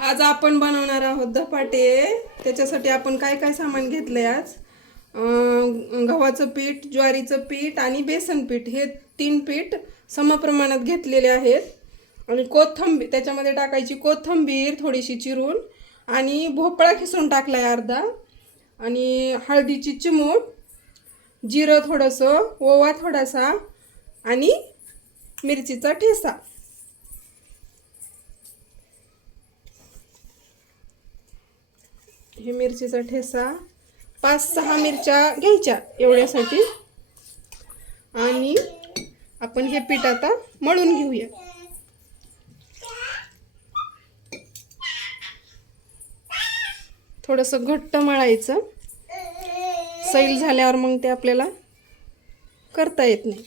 आज आपण बनवणार आहोत धपाटे. त्याच्यासाठी आपण काय काय सामान घेतलंय आज. गव्हाचं पीठ, ज्वारीचं पीठ आणि बेसन पीठ हे 3 पीठ समप्रमाणात घेतलेले आहेत. आणि कोथिंबीर त्याच्यामध्ये टाकायची, कोथिंबीर थोडीशी चिरून, आणि भोपळा खिसून टाकलाय अर्धा, आणि हळदीची चिमूट, जिरं थोडंसं, ओवा थोडासा आणि मिरचीचा ठेसा. हे मिरचीचा ठेसा 5-6 मिरच्या घ्यायच्या एवढ्यासाठी. आणि आपण हे पीठ आता मळून घेऊया. थोडंसं घट्ट मळायचं, सैल झाल्यावर मग ते आपल्याला करता येत नाही.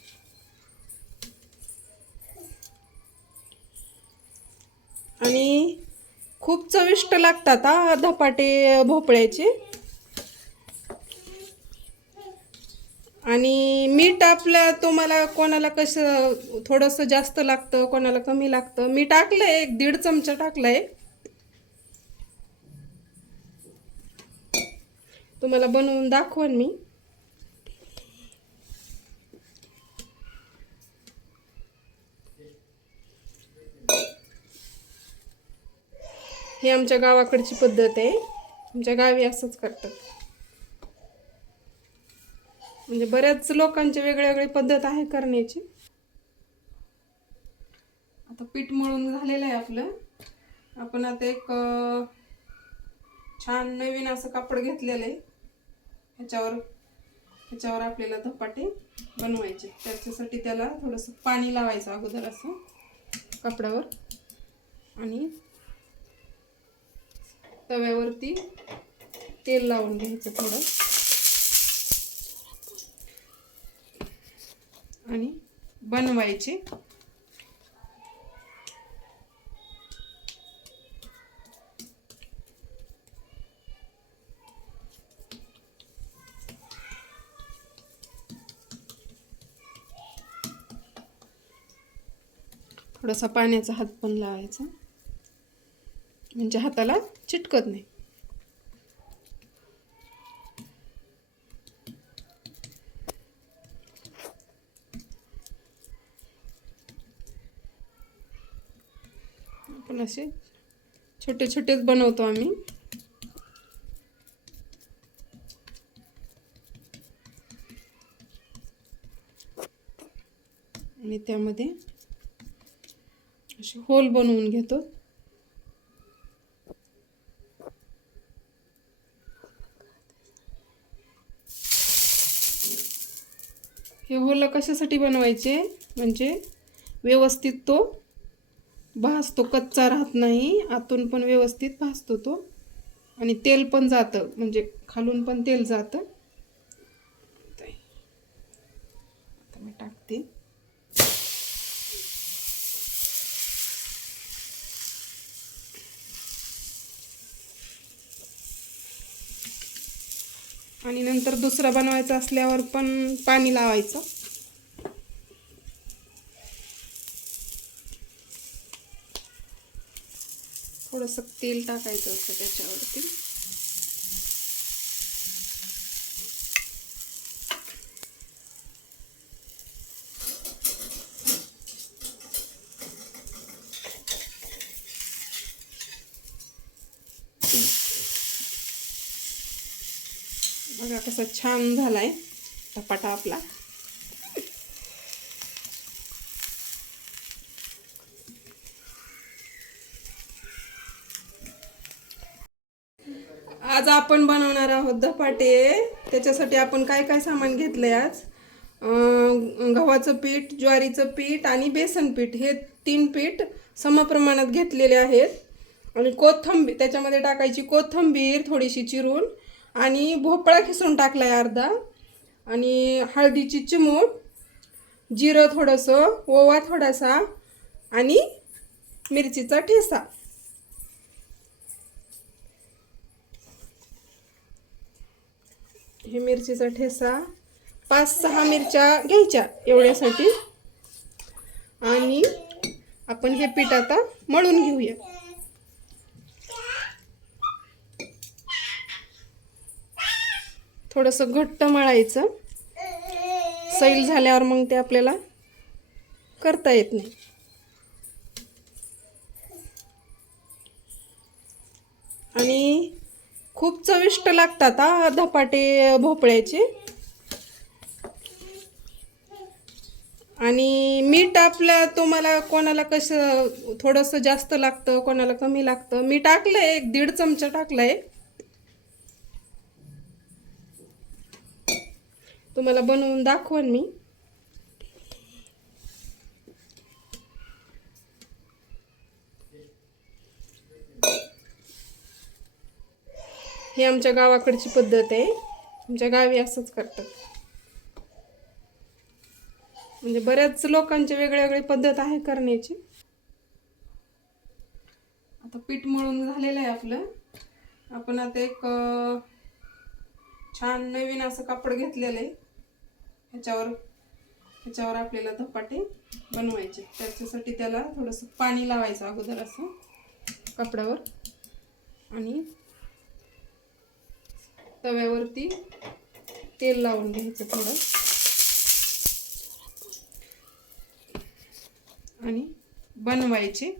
आणि खूप चविष्ट लागतात धपाटे भोपळ्याचे. आणि मीठ आपल्या तुम्हाला कोणाला कसं थोडंसं जास्त लागतं, कोणाला कमी लागतं. मी टाकलंय 1-1.5 चमचा टाकलाय. तुम्हाला बनवून दाखवेन मी. ही आमच्या गावाकडची पद्धत आहे. आमच्या गावी असंच करतात. म्हणजे बऱ्याच लोकांची वेगळी पद्धत आहे करण्याची. आता पीठ मळून झालेलं आहे आपलं. आपण आता एक छान नवीन असं कापड घेतलेलं आहे. ह्याच्यावर आपल्याला धपाटे बनवायचे. त्याच्यासाठी त्याला थोडंसं पाणी लावायचं अगोदर असं कपड्यावर, आणि तव्यावरती तेल लावून घ्यायचं थोडं, आणि बनवायचे. थोडासा पाण्याचा हात पण लावायचा, म्हणजे हाताला चिटकत नाही. आपण असे छोटे छोटेच बनवतो आम्ही. आणि त्यामध्ये असे होल बनवून घेतो. हे होल कशासाठी बनवायचे, म्हणजे व्यवस्थित तो भाजतो, कच्चा राहत नाही, आतून पण व्यवस्थित भाजतो तो, आणि तेल पण जातं, म्हणजे खालून पण तेल जातं. आता मी टाकते. आणि नंतर दुसरा बनवायचा असल्यावर पण पाणी लावायचं. थोडंसं तेल टाकायचं असतं त्याच्यावरती. बघा कसा छान झालाय धपाटा आपला. आज आपण बनवणार आहोत धपाटे. त्याच्यासाठी आपण काय काय सामान घेतलंय आज. गव्हाचं पीठ, ज्वारीचं पीठ आणि बेसन पीठ हे 3 पीठ समप्रमाणात घेतलेले आहेत. आणि कोथिंबीर त्याच्यामध्ये टाकायची, कोथिंबीर थोडीशी चिरून, आणि भोपळा खिसून टाकलाय अर्धा, आणि हळदीची चिमूट, जिरं थोडंसं, ओवा थोडासा आणि मिरचीचा ठेसा. हे मिरचीचा ठेसा 5-6 मिरच्या घ्यायच्या एवढ्यासाठी. आणि आपण हे पीठ आता मळून घेऊया. थोडंसं घट्ट मळायचं. सैल झाल्यावर मग ते आपल्याला करता येत नाही. आणि खूप चविष्ट लागतात हा धपाटे भोपळ्याचे. आणि मीठ आपल्या तुम्हाला कोणाला कसं थोडंसं जास्त लागतं, कोणाला कमी लागतं. मी टाकलंय 1-1.5 चमचा टाकलाय. तुम्हाला बनवून दाखवन मी. ही आमच्या गावाकडची पद्धत आहे. आमच्या गावी असंच करतात. म्हणजे बऱ्याच लोकांची वेगळी पद्धत आहे करण्याची. आता पीठ मळून झालेलं आहे आपलं. आपण आता एक छान नवीन असं कापड घेतलेलं आहे. ह्याच्यावर आपल्याला धपाटे बनवायचे. त्याच्यासाठी त्याला थोडंसं पाणी लावायचं अगोदर असं कापडावर. आणि तव्यावरती तेल लावून घ्यायचं थोडं. आणि बनवायचे.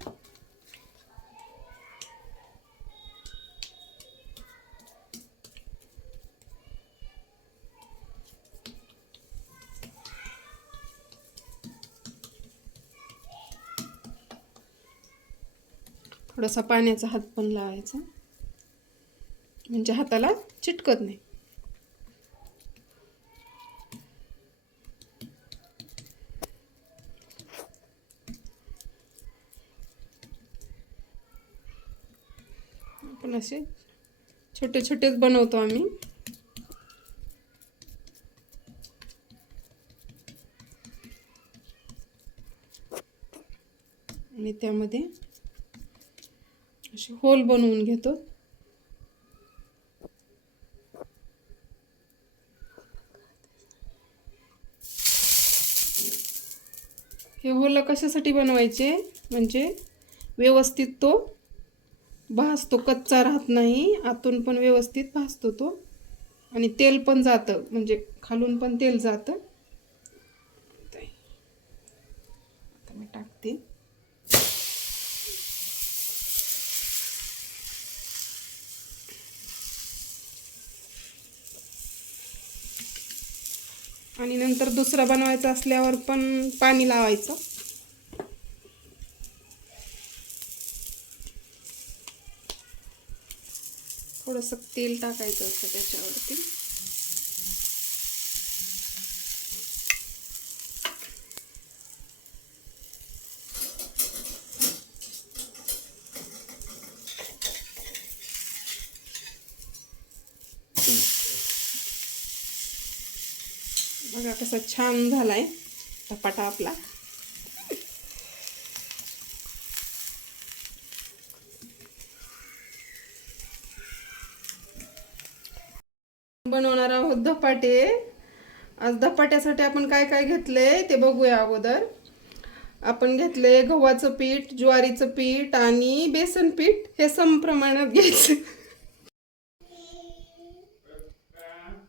थोडासा पाण्याचा हात पण लावायचा म्हणजे हाताला चिटकत नाही. आपण असे छोटे छोटेच बनवतो आम्ही. आणि त्यामध्ये असे होल बनवून घेतो. हे होल कशासाठी बनवायचे म्हणजे व्यवस्थित तो भाजतो, कच्चा राहत नाही. आतून पण व्यवस्थित भाजतो तो. आणि तेल पण जातं, म्हणजे खालून पण तेल जातं. आता मी टाकते. आणि नंतर दुसरा बनवायचा असल्यावर पण पाणी लावायचं. थोडंसं तेल टाकायचं असतं त्याच्यावरती. बघा कसा छान झालाय धपाटा आपला. बनवणार आहोत धपाटे. आज धपाट्यासाठी आपण काय काय घेतलंय ते बघूया. अगोदर आपण घेतले गव्हाचं पीठ, ज्वारीचं पीठ आणि बेसन पीठ. हे समप्रमाणात घ्यायचं.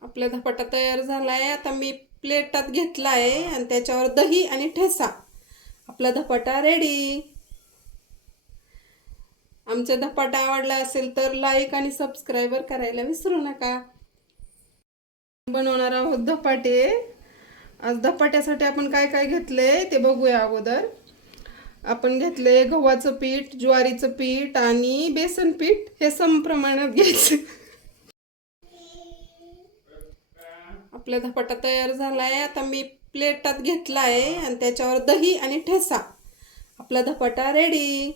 आपला धपाटा तयार झालाय. आता मी प्लेटात घेतलाय आणि त्याच्यावर दही आणि ठेचा. आपला धपाटा रेडी. आमचा धपाटा आवडला असेल तर लाईक आणि सबस्क्राईब करायला विसरू नका. बनवणार आहोत धपाटे. आज धपाट्यासाठी आपण काय काय घेतलंय ते बघूया. अगोदर आपण घेतले गव्हाचं पीठ, ज्वारीचं पीठ आणि बेसन पीठ. हे समप्रमाणात घ्यायचं. आपला धपाटा तयार झालाय. आता मी प्लेटात घेतलाय आणि त्याच्यावर दही आणि ठेचा. आपला धपाटा रेडी.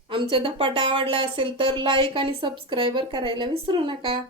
आमचा धपाटा आवडला असेल तर लाईक आणि सबस्क्राईब करायला विसरू नका.